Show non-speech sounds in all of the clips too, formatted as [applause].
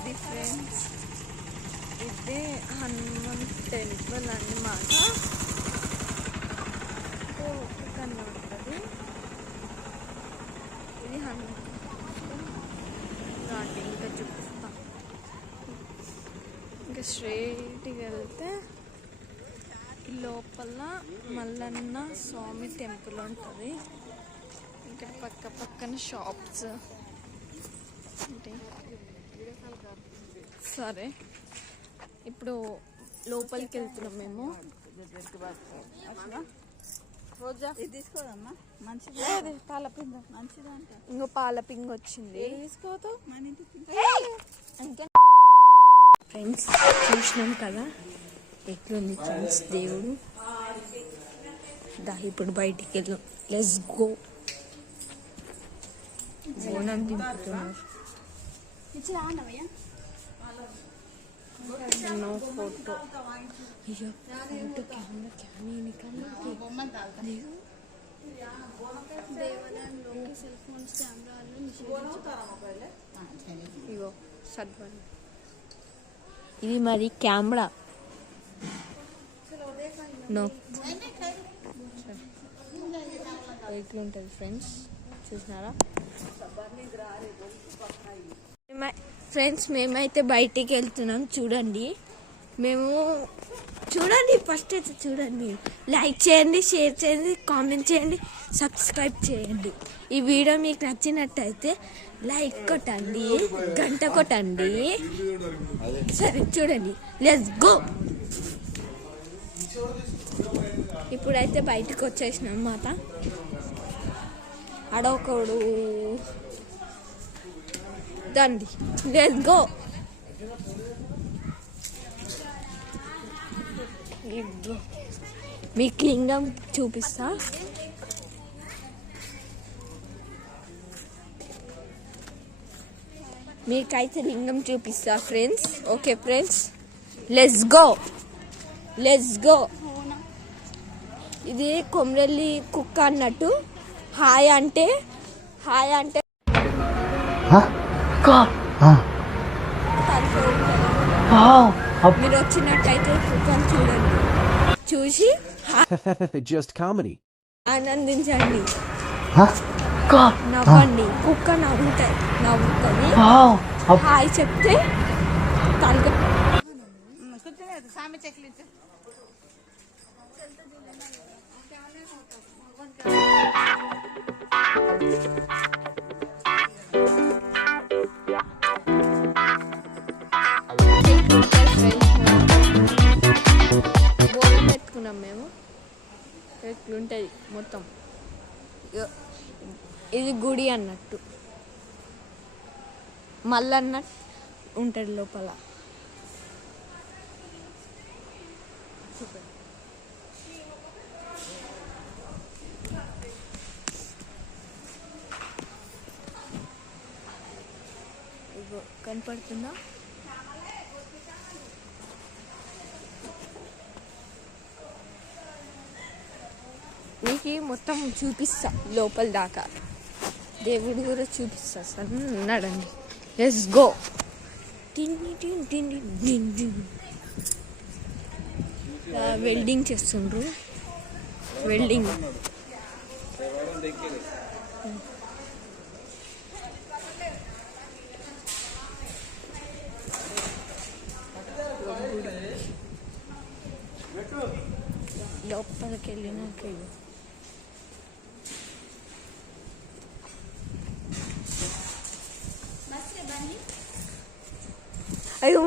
ఇది ఫ్రెండ్స్ ఇది హనుమాన్ టెంపుల్ అన్నమాట. ఇది ఉంటుంది ఇది హనుమాన్ రాండి ఇంకా చూపిస్తా. ఇంకా స్ట్రైట్గా వెళ్తే లోపల మల్లన్న స్వామి టెంపుల్ ఉంటుంది. ఇక్కడ పక్క పక్కన షాప్స్. అంటే సరే. ఇప్పుడు లోపలికి వెళ్తున్నాం మేము. రోజా. ఇది తీసుకోదమ్మా. మంచిది మంచిది అంట. ఇంకో పాలపింగ వచ్చింది. తీసుకోదు మన ఇంటికి ఫ్రెండ్స్ చూసినాం కదా? ఎట్లుంది ఫ్రెండ్స్ దేవుడు? దా ఇప్పుడు బయటికి వెళ్దాం. లెస్ గో బోనం కెమెరా క్యానీ నికాలకి దేవాలయంలోకి సెల్ ఫోన్స్ నిషేధించారు ఇగో సద్వన్ ఇది మరి కెమెరా. నో ఎట్లుంటుంది ఫ్రెండ్స్ చూసినారా? ఫ్రెండ్స్ మేమైతే బయటికి వెళ్తున్నాం. చూడండి. మేము చూడండి ఫస్ట్ అయితే చూడండి. లైక్ చేయండి షేర్ చేయండి కామెంట్ చేయండి సబ్స్క్రైబ్ చేయండి. ఈ వీడియో మీకు నచ్చినట్టయితే లైక్ కొట్టండి గంట కొట్టండి. సరే చూడండి. లెట్స్ గో ఇప్పుడైతే బయటకు వచ్చేసినాం మాట అడొకడు దండి లెట్స్ గో మీకు లింగం చూపిస్తా. మీకైతే లింగం చూపిస్తా friends okay friends let's go let's go ఇది కొమ్రెల్లి కుక్క అన్నట్టు. హాయ్ అంటే హాయ్ అంటే మీరు వచ్చినట్టయితే కుక్కను చూడండి. చూసి [laughs] Just comedy. ఆనందించండి. నవ్వండి. కుక్క నవ్వుతాయి. నవ్వుతుంది హాయ్ చెప్తే తలక సామె చెక్లు ఇచ్చు పెట్టుకున్నాం మేము. ఎట్లుంటుంది మొత్తం. ఇది గుడి అన్నట్టు. మళ్ళన్నట్టు ఉంటుంది లోపల. కనపడుతుందా? మీకు మొత్తం చూపిస్తా లోపల దాకా. దేవుడు కూడా చూపిస్తా. సార్ ఉన్నాడండి ఎస్ గో వెల్డింగ్ చేస్తుండ్రు. వెల్డింగ్ లోపలికి వెళ్ళినాక అయ్యో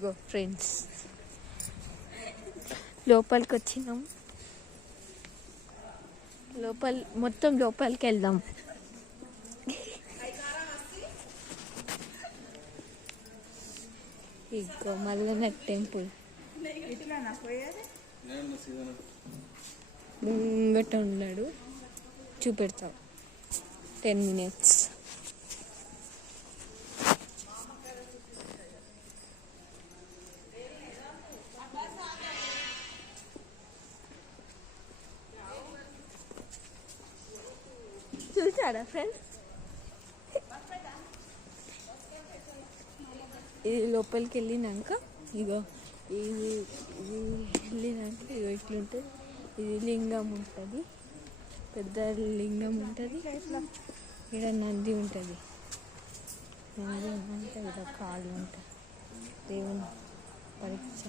గో ఫ్రెండ్స్ లోపలికి వచ్చినాం. లోపల మొత్తం లోపలికి వెళ్దాం. ఇగో మల్లన్న టెంపుల్. ఇట్లానా పోయేది? ముంగట ఉన్నాడు. చూపెడతాం. టెన్ మినిట్స్ చూసాడా ఫ్రెండ్స్ ఇది లోపలికి వెళ్ళినాక ఇగో ఇది ఇది వెళ్ళినాక ఇగో ఇట్లుంటుంది. ఇది లింగం ఉంటుంది. పెద్ద లింగం ఉంటుంది ఇక్కడ నంది ఉంటుంది నంది ఉన్నాక ఇక్కడ కాళ్ళు ఉంటాయి దేవుని పరీక్ష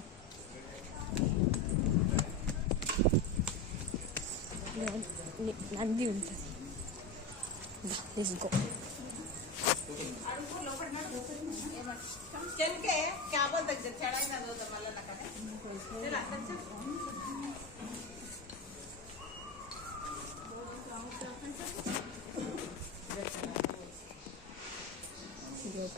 ని- నంది ఉంటుంది గో चल के क्या बोलते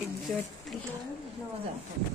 Exactly ఉంటుంది